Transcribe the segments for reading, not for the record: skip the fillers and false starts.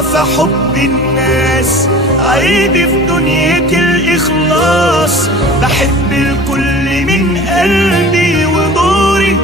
مخدوع في حب الناس، عيبي في دنيتي الإخلاص، بحب الكل من قلبي ودوري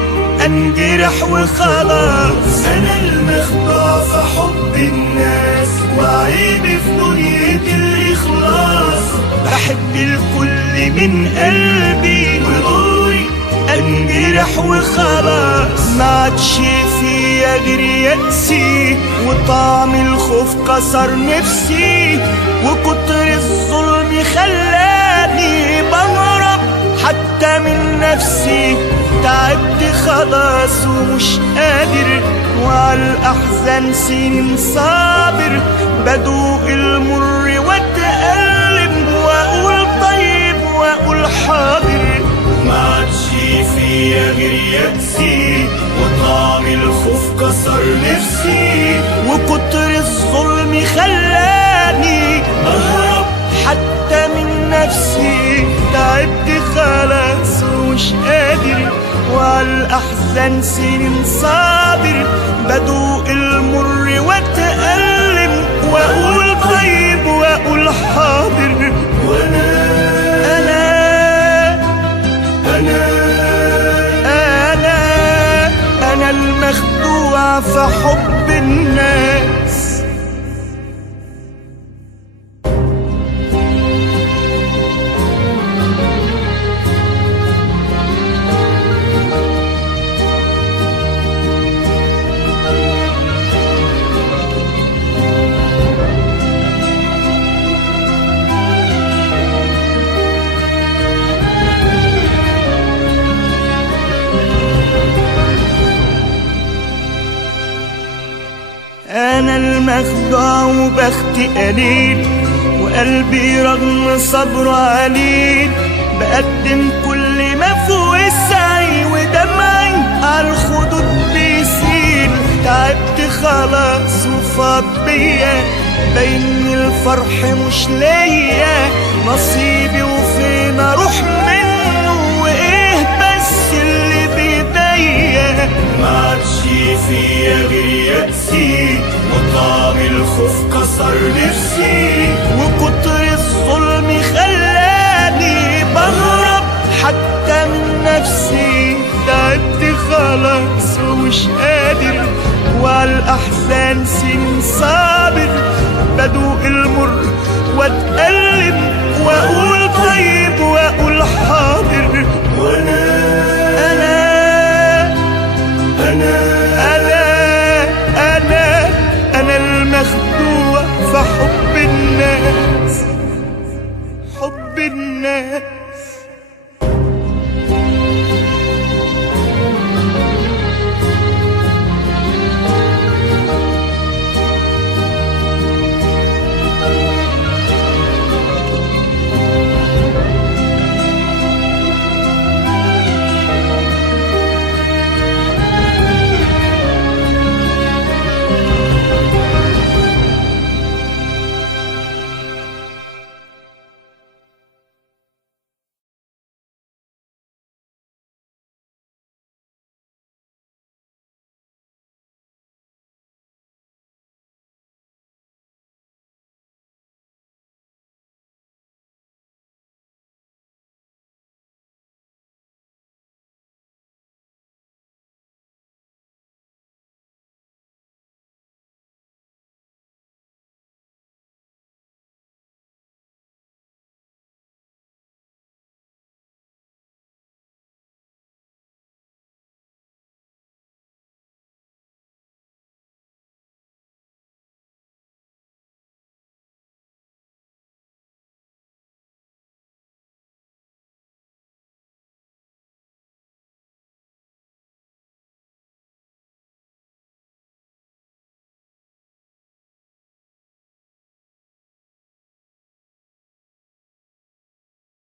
انجرح وخلاص. انا المخدوع في حب الناس، وعيبي في دنيتي الإخلاص، بحب الكل من قلبي ودوري انجرح وخلاص. ما عادش فيا غير يأسي، وطعم الخوف كسر نفسي، وكتر الظلم خلاني بهرب حتى من نفسي. تعبت خلاص ومش قادر، وعلى الأحزان سنين صابر، بدوق المر واتألم، وأقول طيب وأقول حاضر. ما عادش فيا غير يأسي، وطعم الخوف كسر نفسي، وكتر الظلم خلاني أهرب حتى من نفسي. تعبت خلاص ومش قادر، وعلى الأحزان سنين صابر، بدوق المر واتألم، وأقول طيب وأقول حاضر. وأنا أنا المخدوع في حب الناس. أنا المخدوع وبختي قليل، وقلبي رغم صبره عليل، بقدم كل ما في وسعي، ودمعي عالخدود بيسيل. تعبت خلاص وفاض بيا، بين الفرح مش ليا نصيبي، وفين اروح منه، وايه بس اللي بيديا. ما عادش فيا غير يأسي، وطعم الخوف كسر نفسي، وكتر الظلم خلاني بهرب حتى من نفسي. تعبت خلاص ومش قادر، وعلى الأحزان سنين صابر، بدوق المر واتألم، وأقول طيب وأقول حاضر. وأنا المخدوع في حب الناس، حب الناس.